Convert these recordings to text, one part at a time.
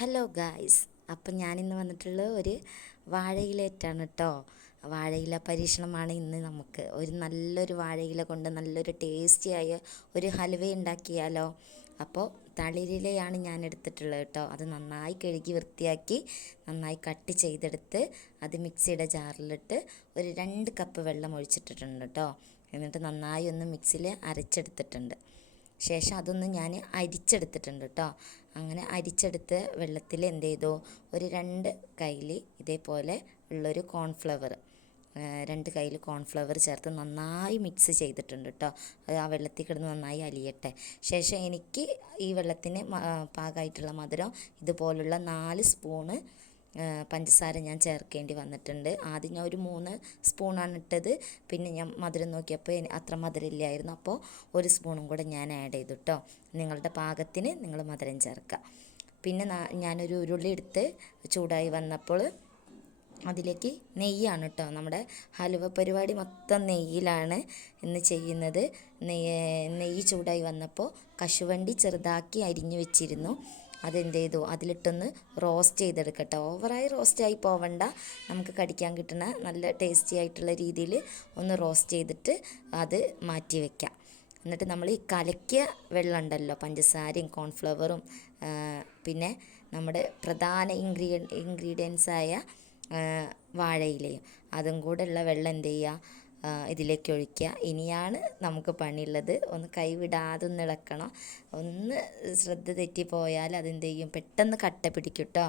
Hello guys, അപ്പം ഞാനിന്ന് വന്നിട്ടുള്ളത് ഒരു വാഴയിലേറ്റാണ് കേട്ടോ. വാഴയില പരീക്ഷണമാണ് ഇന്ന്. നമുക്ക് ഒരു നല്ലൊരു വാഴയില കൊണ്ട് നല്ലൊരു ടേസ്റ്റിയായ ഒരു ഹലുവ ഉണ്ടാക്കിയാലോ. അപ്പോൾ തളിരിലയാണ് ഞാൻ എടുത്തിട്ടുള്ളത് കേട്ടോ. അത് നന്നായി കഴുകി വൃത്തിയാക്കി നന്നായി കട്ട് ചെയ്തെടുത്ത് അത് മിക്സിയുടെ ജാറിലിട്ട് ഒരു 2 കപ്പ് വെള്ളം ഒഴിച്ചിട്ടിട്ടുണ്ട് കേട്ടോ. എന്നിട്ട് നന്നായി ഒന്ന് മിക്സിയിൽ അരച്ചെടുത്തിട്ടുണ്ട്. ശേഷം അതൊന്ന് ഞാൻ അരിച്ചെടുത്തിട്ടുണ്ട് കേട്ടോ. അങ്ങനെ അരിച്ചെടുത്ത് വെള്ളത്തിൽ എന്ത് ചെയ്തു, ഒരു 2 കയ്യിൽ ഇതേപോലെ ഉള്ളൊരു കോൺഫ്ലവർ, 2 കയ്യിൽ കോൺഫ്ലവർ ചേർത്ത് നന്നായി മിക്സ് ചെയ്തിട്ടുണ്ട് കേട്ടോ. അത് ആ വെള്ളത്തിൽ കിടന്ന് നന്നായി അലിയട്ടെ. ശേഷം എനിക്ക് ഈ വെള്ളത്തിന് പാകമായിട്ടുള്ള മധുരം ഇതുപോലുള്ള 4 സ്പൂണ് പഞ്ചസാര ഞാൻ ചേർക്കേണ്ടി വന്നിട്ടുണ്ട്. ആദ്യം ഞാൻ ഒരു 3 സ്പൂണാണ് ഇട്ടത്. പിന്നെ ഞാൻ മധുരം നോക്കിയപ്പോൾ അത്ര മധുരമില്ലായിരുന്നു. അപ്പോൾ 1 സ്പൂണും കൂടെ ഞാൻ ആഡ് ചെയ്തു കേട്ടോ. നിങ്ങളുടെ പാകത്തിന് നിങ്ങൾ മധുരം ചേർക്കുക. പിന്നെ ഞാനൊരു ഉരുളി എടുത്ത് ചൂടായി വന്നപ്പോൾ അതിലേക്ക് നെയ്യാണ് കേട്ടോ. നമ്മുടെ ഹലുവ പരിപാടി മൊത്തം നെയ്യിലാണ് ഇന്ന് ചെയ്യുന്നത്. നെയ്യ് ചൂടായി വന്നപ്പോൾ കശുവണ്ടി ചെറുതാക്കി അരിഞ്ഞു വെച്ചിരുന്നു. അതെന്ത് ചെയ്തു, അതിലിട്ടൊന്ന് റോസ്റ്റ് ചെയ്തെടുക്കട്ടെ. ഓവറായി റോസ്റ്റായി പോവണ്ട, നമുക്ക് കടിക്കാൻ കിട്ടുന്ന നല്ല ടേസ്റ്റി ആയിട്ടുള്ള രീതിയിൽ ഒന്ന് റോസ്റ്റ് ചെയ്തിട്ട് അത് മാറ്റി വയ്ക്കാം. എന്നിട്ട് നമ്മൾ ഈ കലക്കിയ വെള്ളം ഉണ്ടല്ലോ, പഞ്ചസാരയും കോൺഫ്ലവറും പിന്നെ നമ്മുടെ പ്രധാന ഇൻഗ്രീഡിയൻസായ വാഴയിലയും അതും കൂടെ ഉള്ള വെള്ളം എന്ത് ചെയ്യുക, ഇതിലേക്ക് ഒഴിക്കുക. ഇനിയാണ് നമുക്ക് പണിയുള്ളത്. ഒന്ന് കൈവിടാതെ ഒന്ന് ഇളക്കണം. ഒന്ന് ശ്രദ്ധ തെറ്റിപ്പോയാൽ അതെന്ത് ചെയ്യും, പെട്ടെന്ന് കട്ട പിടിക്കും കേട്ടോ.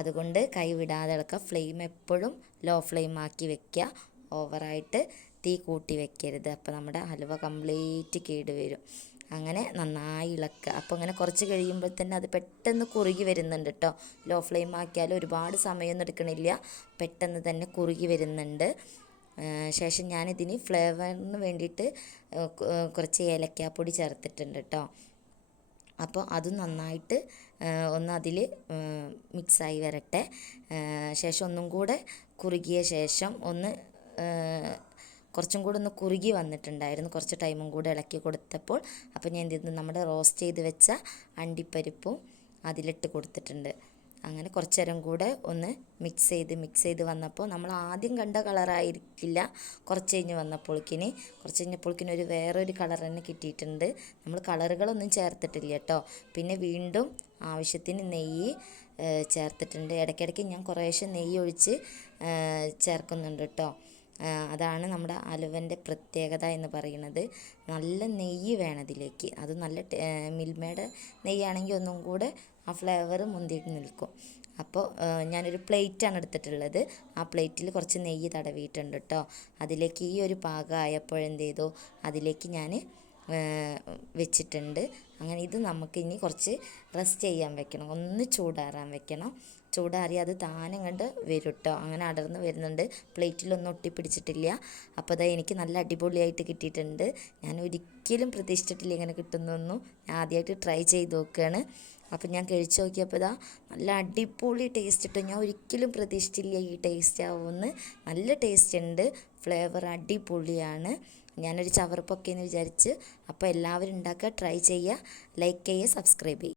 അതുകൊണ്ട് കൈവിടാതെ ഇളക്കുക. ഫ്ലെയിം എപ്പോഴും ലോ ഫ്ലെയിം ആക്കി വെക്കുക. ഓവറായിട്ട് തീ കൂട്ടി വെക്കരുത്. അപ്പോൾ നമ്മുടെ ഹലുവ കംപ്ലീറ്റ് കേടുവരും. അങ്ങനെ നന്നായി ഇളക്കുക. അപ്പോൾ അങ്ങനെ കുറച്ച് കഴിയുമ്പോൾ തന്നെ അത് പെട്ടെന്ന് കുറുകി വരുന്നുണ്ട് കേട്ടോ. ലോ ഫ്ലെയിം ആക്കിയാൽ ഒരുപാട് സമയമൊന്നും എടുക്കണില്ല, പെട്ടെന്ന് തന്നെ കുറുകി വരുന്നുണ്ട്. ശേഷം ഞാനിതിന് ഫ്ലേവറിന് വേണ്ടിയിട്ട് കുറച്ച് ഏലക്കാപ്പൊടി ചേർത്തിട്ടുണ്ട് കേട്ടോ. അപ്പോൾ അത് നന്നായിട്ട് ഒന്ന് അതിൽ മിക്സായി വരട്ടെ. ശേഷം ഒന്നും കൂടെ കുറുകിയ ശേഷം കുറച്ചും കൂടെ ഒന്ന് കുറുകി വന്നിട്ടുണ്ടായിരുന്നു. കുറച്ച് ടൈമും കൂടെ ഇളക്കി കൊടുത്തപ്പോൾ അപ്പോൾ ഞാൻ എന്ത് ചെയ്തു, നമ്മുടെ റോസ്റ്റ് ചെയ്ത് വെച്ച അണ്ടിപ്പരിപ്പും അതിലിട്ട് കൊടുത്തിട്ടുണ്ട്. അങ്ങനെ കുറച്ച് നേരം കൂടെ ഒന്ന് മിക്സ് ചെയ്ത് വന്നപ്പോൾ നമ്മൾ ആദ്യം കണ്ട കളറായിരിക്കില്ല, കുറച്ച് കഴിഞ്ഞപ്പോഴേക്കിന് ഒരു വേറൊരു കളർ തന്നെ കിട്ടിയിട്ടുണ്ട്. നമ്മൾ കളറുകളൊന്നും ചേർത്തിട്ടില്ല കേട്ടോ. പിന്നെ വീണ്ടും ആവശ്യത്തിന് നെയ്യ് ചേർത്തിട്ടുണ്ട്. ഇടയ്ക്കിടയ്ക്ക് ഞാൻ കുറേശ്ശെ നെയ്യ് ഒഴിച്ച് ചേർക്കുന്നുണ്ട് കേട്ടോ. അതാണ് നമ്മുടെ ഹലുവൻ്റെ പ്രത്യേകത എന്ന് പറയുന്നത്. നല്ല നെയ്യ് വേണം ഇതിലേക്ക്. അത് നല്ല മിൽമയുടെ നെയ്യാണെങ്കിൽ ഒന്നും കൂടെ ആ ഫ്ലേവർ മുന്തിയിട്ട് നിൽക്കും. അപ്പോൾ ഞാനൊരു പ്ലേറ്റാണ് എടുത്തിട്ടുള്ളത്. ആ പ്ലേറ്റിൽ കുറച്ച് നെയ്യ് തടവിയിട്ടുണ്ട് കേട്ടോ. അതിലേക്ക് ഈ ഒരു പാകമായപ്പോഴെന്ത് ചെയ്തു, അതിലേക്ക് ഞാൻ വെച്ചിട്ടുണ്ട്. അങ്ങനെ ഇത് നമുക്ക് ഇനി കുറച്ച് റെസ്റ്റ് ചെയ്യാൻ വെക്കണം, ഒന്ന് ചൂടാറാൻ വെക്കണം. ചൂടാറി അത് താനം കണ്ട് വരും കേട്ടോ. അങ്ങനെ അടർന്ന് വരുന്നുണ്ട്, പ്ലേറ്റിലൊന്നും ഒട്ടിപ്പിടിച്ചിട്ടില്ല. അപ്പോൾ അതാ എനിക്ക് നല്ല അടിപൊളിയായിട്ട് കിട്ടിയിട്ടുണ്ട്. ഞാൻ ഒരിക്കലും പ്രതീക്ഷിച്ചിട്ടില്ല ഇങ്ങനെ കിട്ടുന്നൊന്നും. ഞാൻ ആദ്യമായിട്ട് ട്രൈ ചെയ്ത് നോക്കുകയാണ്. അപ്പോൾ ഞാൻ കഴിച്ച് നോക്കിയപ്പോൾ ഇതാ നല്ല അടിപൊളി ടേസ്റ്റ് ഇട്ട്. ഞാൻ ഒരിക്കലും പ്രതീക്ഷിച്ചില്ല ഈ ടേസ്റ്റ് ആവുമെന്ന്. നല്ല ടേസ്റ്റ് ഉണ്ട്, ഫ്ലേവർ അടിപൊളിയാണ്. ഞാനൊരു ചവർപ്പൊക്കെ എന്ന് വിചാരിച്ച്. അപ്പോൾ എല്ലാവരും ഉണ്ടാക്കുക, ട്രൈ ചെയ്യുക, ലൈക്ക് ചെയ്യുക, സബ്സ്ക്രൈബ് ചെയ്യുക.